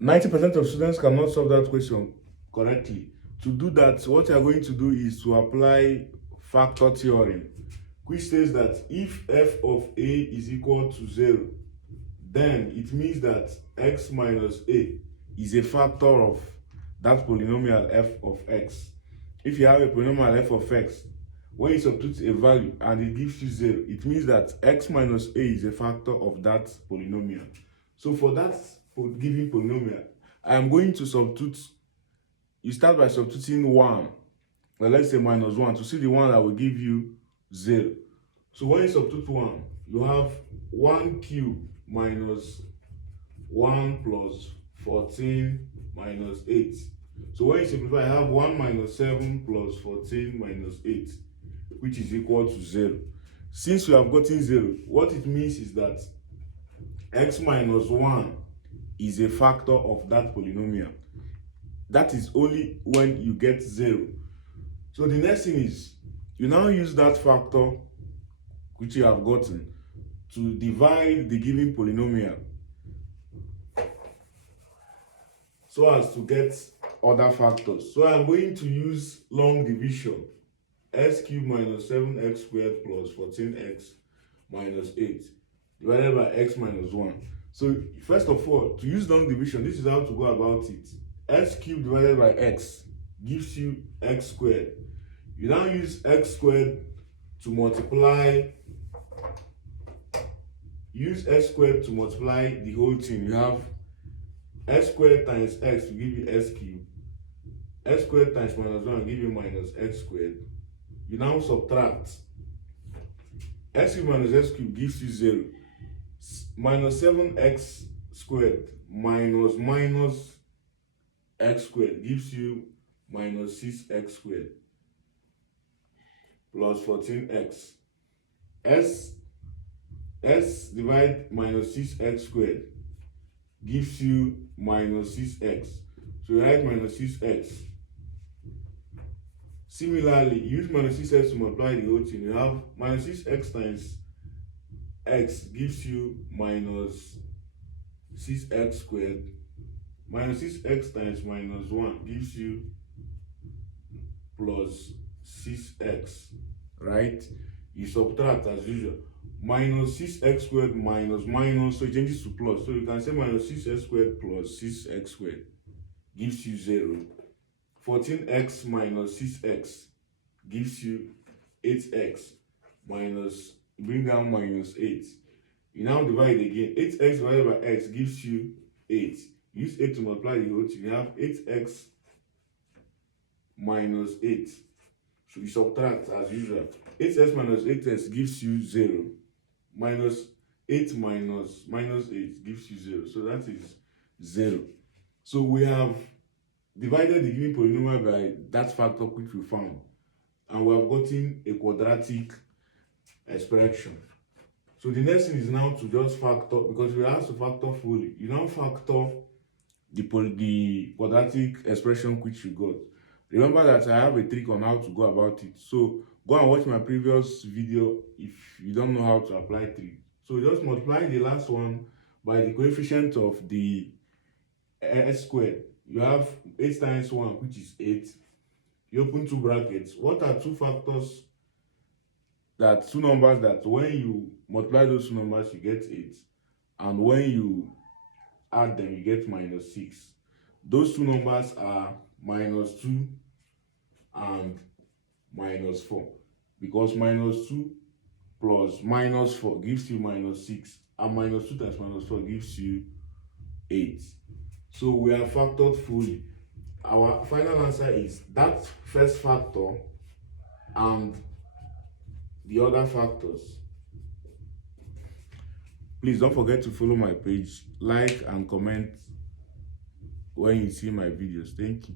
90% of students cannot solve that question correctly. To do that, what you are going to do is to apply factor theorem, which says that if f of a is equal to 0, then it means that x minus a is a factor of that polynomial f of x. If you have a polynomial f of x, when you substitute a value and it gives you 0, it means that x minus a is a factor of that polynomial. So for that given polynomial, I am going to substitute. You start by substituting 1, well, let's say minus 1, to see the one that will give you 0. So when you substitute 1, you have 1 cube minus 1 plus 14 minus 8. So when you simplify, I have 1 minus 7 plus 14 minus 8, which is equal to 0. Since we have gotten 0, what it means is that x minus 1 is a factor of that polynomial. That is only when you get 0. So the next thing is, you now use that factor which you have gotten to divide the given polynomial so as to get other factors. So I'm going to use long division. X cubed minus 7x squared plus 14x minus 8 divided by x minus 1. So first of all, to use long division, this is how to go about it. X cubed divided by x gives you x squared. You now use x squared to multiply. Use x squared to multiply the whole thing. You have x squared times x to give you x cubed. X squared times minus 1 will give you minus x squared. You now subtract. X cubed minus x cubed gives you 0. Minus 7x squared minus x squared gives you minus 6x squared plus 14x. S divide minus 6x squared gives you minus 6x. So you write minus 6x. Similarly, use minus 6x to multiply the whole thing. You have minus 6x times x gives you minus 6x squared. Minus 6x times minus 1 gives you plus 6x, right? You subtract as usual. Minus 6x squared minus, so it changes to plus. So you can say minus 6x squared plus 6x squared gives you 0. 14x minus 6x gives you 8x minus, bring down minus 8. You now divide again. 8x divided by x gives you 8. Use 8 to multiply the whole thing. You have 8x minus 8. So you subtract as usual. 8x minus 8x gives you 0. Minus 8 minus 8 gives you 0. So that is 0. So we have divided the given polynomial by that factor which we found. And we have gotten a quadratic expression. So the next thing is now to just factor, because we have to factor fully. You now factor the quadratic expression which you got. Remember that I have a trick on how to go about it. So go and watch my previous video if you don't know how to apply trick. So just multiply the last one by the coefficient of the s squared. You have 8 times 1, which is 8. You open two brackets. What are two factors, that two numbers that when you multiply those two numbers you get 8, and when you add them you get minus 6? Those two numbers are minus 2 and minus 4, because minus 2 plus minus 4 gives you minus 6, and minus 2 times minus 4 gives you 8. So we have factored fully. Our final answer is that first factor and the other factors. Please don't forget to follow my page, like and comment when you see my videos. Thank you.